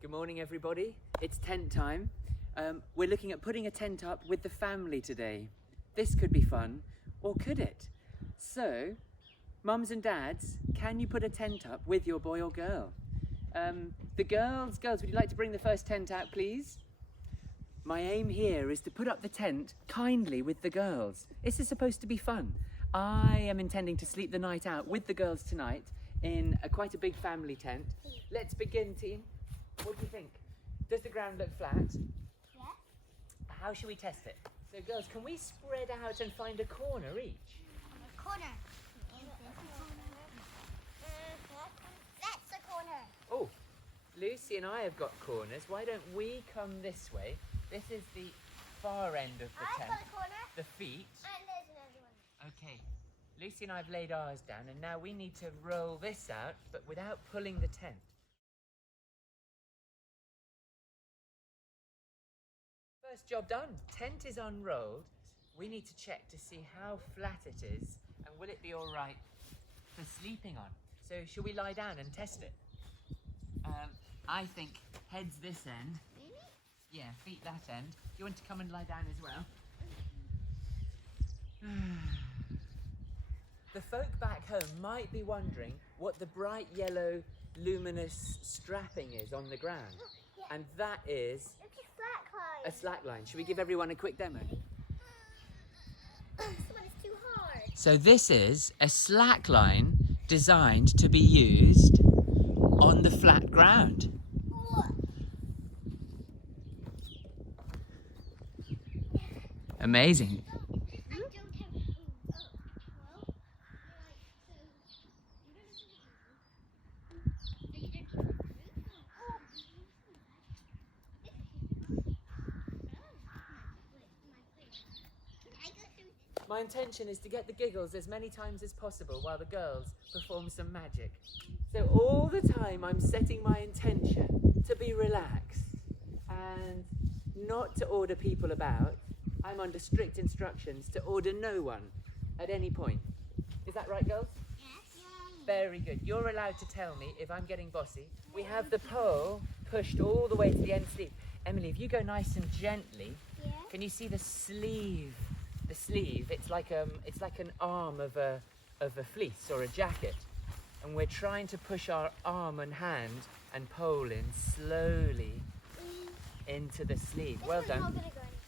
Good morning, everybody. It's tent time. We're looking at putting a tent up with the family today. This could be fun, or could it? So, mums and dads, can you put a tent up with your boy or girl? The girls, would you like to bring the first tent out, please? My aim here is to put up the tent kindly with the girls. This is supposed to be fun. I am intending to sleep the night out with the girls tonight in quite a big family tent. Let's begin, team. What do you think? Does the ground look flat? Yeah. How should we test it? So girls, can we spread out and find a corner each? A corner. That's a corner. Oh, Lucy and I have got corners. Why don't we come this way? This is the far end of the I've tent. got a corner. The feet. And there's another one. Okay. Lucy and I have laid ours down, and now we need to roll this out, but without pulling the tent. First job done. Tent is unrolled. We need to check to see how flat it is and will it be all right for sleeping on. So shall we lie down and test it? I think heads this end. Really? Yeah, feet that end. You want to come and lie down as well? The folk back home might be wondering what the bright yellow luminous strapping is on the ground. Yeah. And that is It's a slackline. a slackline. Should we give everyone a quick demo? This one is too hard. So this is a slackline designed to be used on the flat ground. Amazing. My intention is to get the giggles as many times as possible while the girls perform some magic. So all the time I'm setting my intention to be relaxed and not to order people about. I'm under strict instructions to order no one at any point. Is that right, girls? Yes. Very good. You're allowed to tell me if I'm getting bossy. We have the pole pushed all the way to the end sleeve. Emily, if you go nice and gently, Yeah. can you see the sleeve? The sleeve, it's like an arm of a fleece or a jacket. And we're trying to push our arm and hand and pole in slowly into the sleeve. Well done.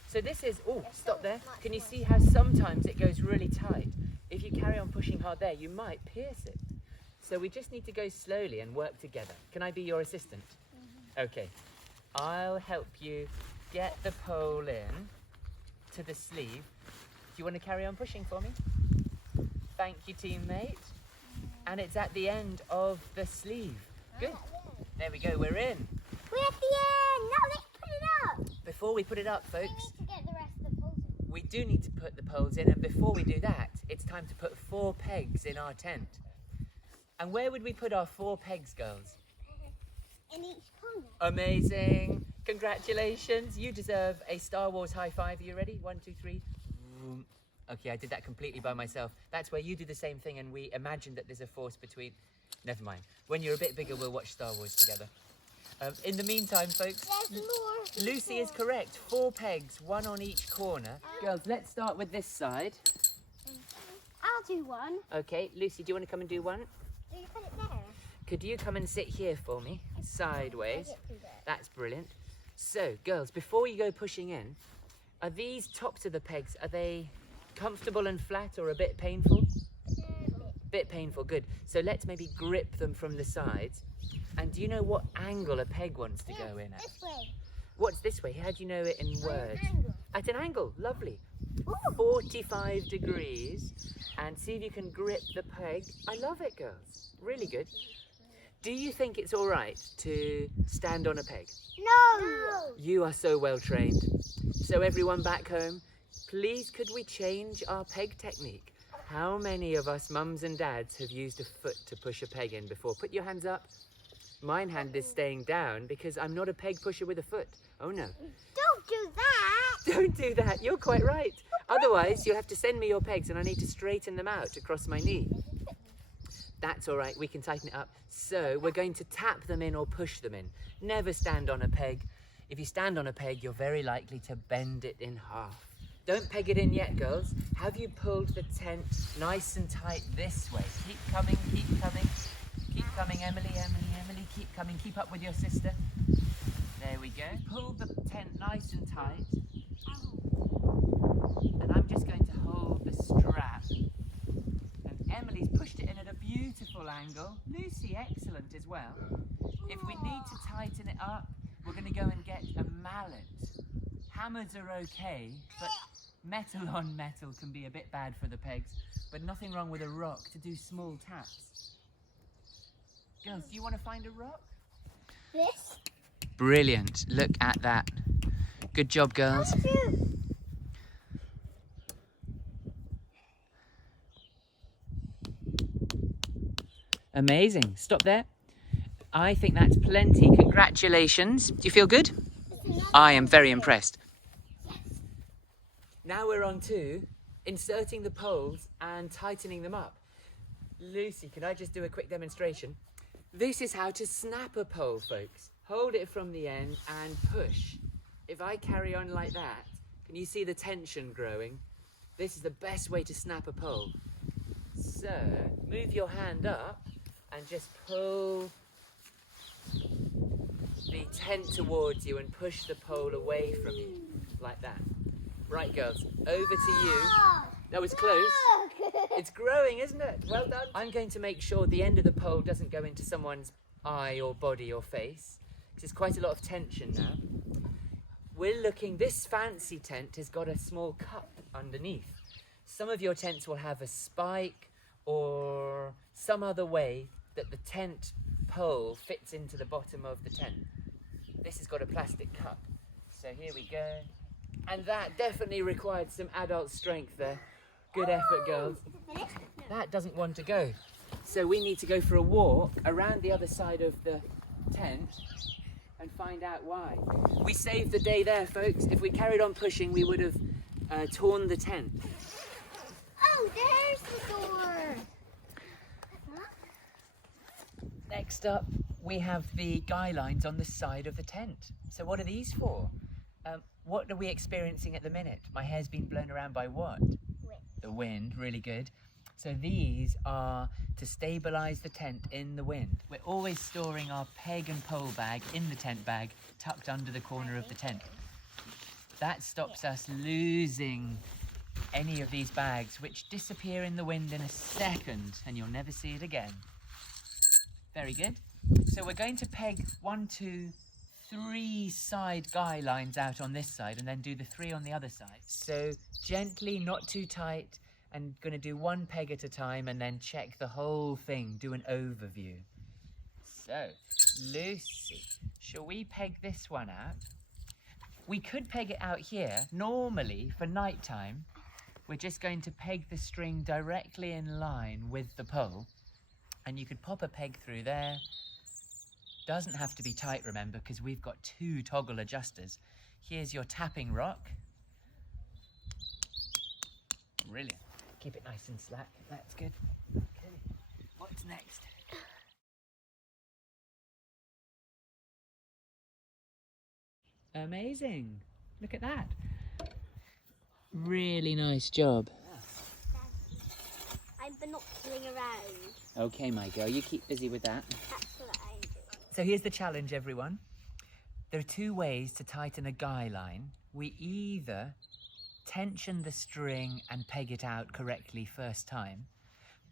So this is, oh, stop there. Can you see how sometimes it goes really tight? If you carry on pushing hard there, you might pierce it. So we just need to go slowly and work together. Can I be your assistant? Okay. I'll help you get the pole in to the sleeve. Do you want to carry on pushing for me? Thank you, teammate. And it's at the end of the sleeve. Good. There we go, we're in. We're at the end. Now let's put it up. Before we put it up, We folks, need to get the rest of the poles in. we do need to put the poles in, and before we do that, it's time to put 4 pegs in our tent. And where would we put our 4 pegs, girls? In each corner. Amazing. Congratulations. You deserve a Star Wars high five. Are you ready? 1, 2, 3. Vroom. Okay, I did that completely by myself. That's where you do the same thing and we imagine that there's a force between... Never mind. When you're a bit bigger, we'll watch Star Wars together. In the meantime, folks, There's more. Lucy is correct. 4 pegs, 1 on each corner. Girls, let's start with this side. I'll do one. Okay, Lucy, do you want to come and do one? Do you put it there? Could you come and sit here for me? Sideways. Get through there. That's brilliant. So, girls, before you go pushing in, are these tops of the pegs, are they comfortable and flat or a bit painful? Bit painful, good. So let's maybe grip them from the sides. And do you know what angle a peg wants to go in at? This way. What's this way? How do you know it in words? Angle. At an angle, lovely. Ooh. 45 degrees. And see if you can grip the peg. I love it, girls. Really good. Do you think it's all right to stand on a peg? No. You are so well trained. So everyone back home, please could we change our peg technique? How many of us mums and dads have used a foot to push a peg in before? Put your hands up. Mine hand is staying down because I'm not a peg pusher with a foot. Oh no. Don't do that. Don't do that, you're quite right. Otherwise, you'll have to send me your pegs and I need to straighten them out across my knee. That's all right, we can tighten it up. So we're going to tap them in or push them in. Never stand on a peg. If you stand on a peg, you're very likely to bend it in half. Don't peg it in yet, girls. Have you pulled the tent nice and tight this way? Keep coming, keep coming. Keep coming, Emily, Emily, Emily. Keep coming, keep up with your sister. There we go. Pull the tent nice and tight. And I'm just going to hold the strap. And Emily's pushed it in at a beautiful angle. Lucy, excellent as well. If we need to tighten it up, we're going to go and get a mallet. Hammers are okay, but metal on metal can be a bit bad for the pegs, but nothing wrong with a rock to do small taps. Girls, do you want to find a rock? This? Brilliant. Look at that. Good job, girls. Amazing. Stop there. I think that's plenty. Congratulations. Do you feel good? I am very impressed. Now we're on to inserting the poles and tightening them up. Lucy, can I just do a quick demonstration? This is how to snap a pole, folks. Hold it from the end and push. If I carry on like that, can you see the tension growing? This is the best way to snap a pole. So, move your hand up and just pull the tent towards you and push the pole away from you, like that. Right, girls, over to you. That was close. It's growing, isn't it? Well done. I'm going to make sure the end of the pole doesn't go into someone's eye or body or face, because there's quite a lot of tension now. We're looking, this fancy tent has got a small cup underneath. Some of your tents will have a spike or some other way that the tent pole fits into the bottom of the tent. This has got a plastic cup. So here we go. And that definitely required some adult strength there. Good effort, girls. That doesn't want to go. So we need to go for a walk around the other side of the tent and find out why. We saved the day there, folks. If we carried on pushing, we would have torn the tent. Oh, there's the door. Next up, we have the guy lines on the side of the tent. So what are these for? What are we experiencing at the minute? My hair's been blown around by what? Wind. The wind, really good. So these are to stabilize the tent in the wind. We're always storing our peg and pole bag in the tent bag, tucked under the corner of the tent. That stops us losing any of these bags, which disappear in the wind in a second, and you'll never see it again. Very good. So we're going to peg 1, 2, 3 side guy lines out on this side and then do the 3 on the other side. So gently, not too tight, and going to do 1 peg at a time and then check the whole thing, do an overview. So, Lucy, shall we peg this one out? We could peg it out here. Normally, for night time, we're just going to peg the string directly in line with the pole, and you could pop a peg through there. Doesn't have to be tight, remember, because we've got 2 toggle adjusters. Here's your tapping rock. Brilliant. Keep it nice and slack. That's good. Okay. What's next? Amazing. Look at that. Really nice job. I'm binoculing around. Okay, my girl, you keep busy with that. That's what I'm doing. So here's the challenge, everyone. There are 2 ways to tighten a guy line. We either tension the string and peg it out correctly first time,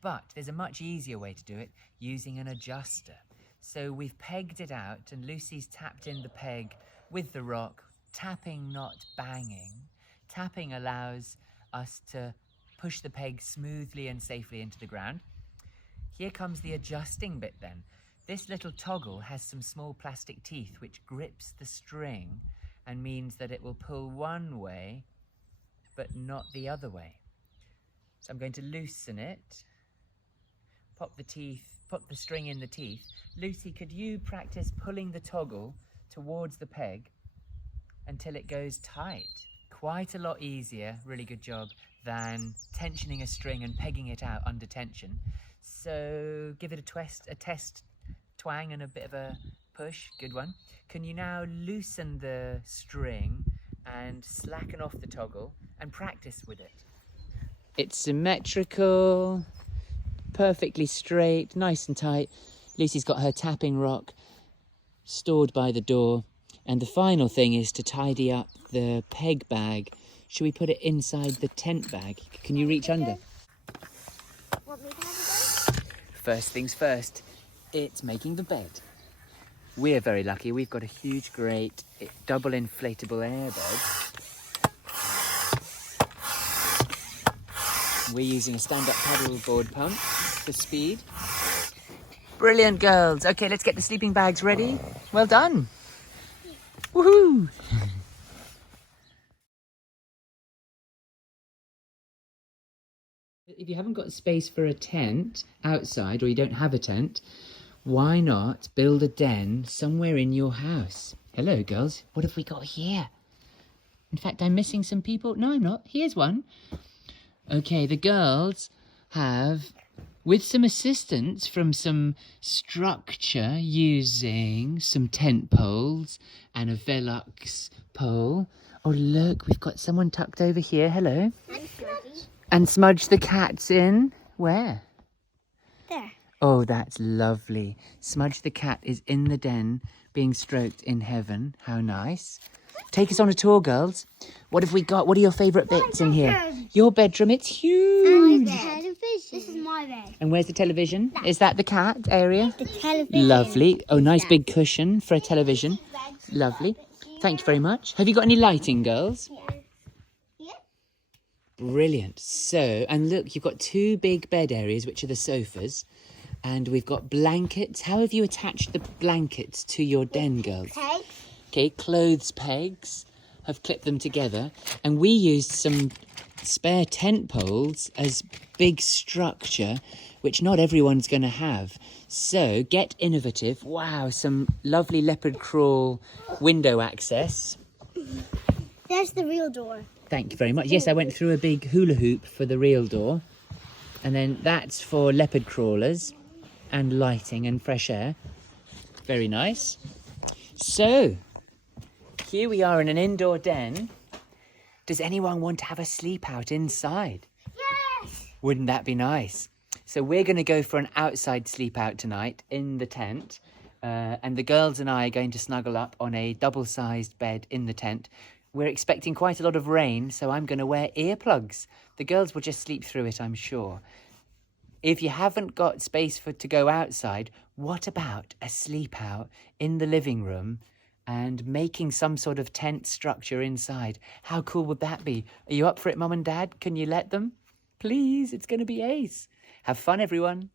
but there's a much easier way to do it using an adjuster. So we've pegged it out and Lucy's tapped in the peg with the rock, tapping, not banging. Tapping allows us to push the peg smoothly and safely into the ground. Here comes the adjusting bit then. This little toggle has some small plastic teeth which grips the string and means that it will pull one way but not the other way. So I'm going to loosen it, pop the string in the teeth. Lucy, could you practice pulling the toggle towards the peg until it goes tight? Quite a lot easier, really good job, than tensioning a string and pegging it out under tension. So give it a test twang and a bit of a push. Good one. Can you now loosen the string and slacken off the toggle and practice with it? It's symmetrical, perfectly straight, nice and tight. Lucy's got her tapping rock stored by the door. And the final thing is to tidy up the peg bag. Should we put it inside the tent bag? Can you reach under? Want me to have a go? First things first, it's making the bed. We're very lucky. We've got a huge, great, double inflatable airbed. We're using a stand-up paddleboard pump for speed. Brilliant, girls. Okay, let's get the sleeping bags ready. Well done. Woohoo! If you haven't got space for a tent outside, or you don't have a tent, why not build a den somewhere in your house? Hello, girls. What have we got here? In fact, I'm missing some people. No, I'm not. Here's one. Okay, the girls have, with some assistance from some structure using some tent poles and a Velux pole. Oh, look, we've got someone tucked over here. Hello. And Smudge the cat's in. Where? There. Oh, that's lovely. Smudge the cat is in the den being stroked in heaven. How nice. Take us on a tour, girls. What have we got? What are your favourite bits in here? Your bedroom, it's huge. Television. This is my bed. And where's the television? Is that the cat area? The television. Lovely. Oh, nice big cushion for a television. Lovely. Thank you very much. Have you got any lighting, girls? Yeah. Brilliant. So, and look, you've got two big bed areas, which are the sofas. And we've got blankets. How have you attached the blankets to your den, girls? Pegs. Okay, clothes pegs. Have clipped them together. And we used some spare tent poles as big structure, which not everyone's going to have. So, get innovative. Wow, some lovely leopard crawl window access. There's the real door. Thank you very much. Yes, I went through a big hula hoop for the real door. And then that's for leopard crawlers and lighting and fresh air. Very nice. So, here we are in an indoor den. Does anyone want to have a sleep out inside? Yes! Wouldn't that be nice? So we're going to go for an outside sleep out tonight in the tent. And the girls and I are going to snuggle up on a double-sized bed in the tent. We're expecting quite a lot of rain, so I'm going to wear earplugs. The girls will just sleep through it, I'm sure. If you haven't got space to go outside, what about a sleep out in the living room and making some sort of tent structure inside? How cool would that be? Are you up for it, Mum and Dad? Can you let them? Please, it's going to be ace. Have fun, everyone.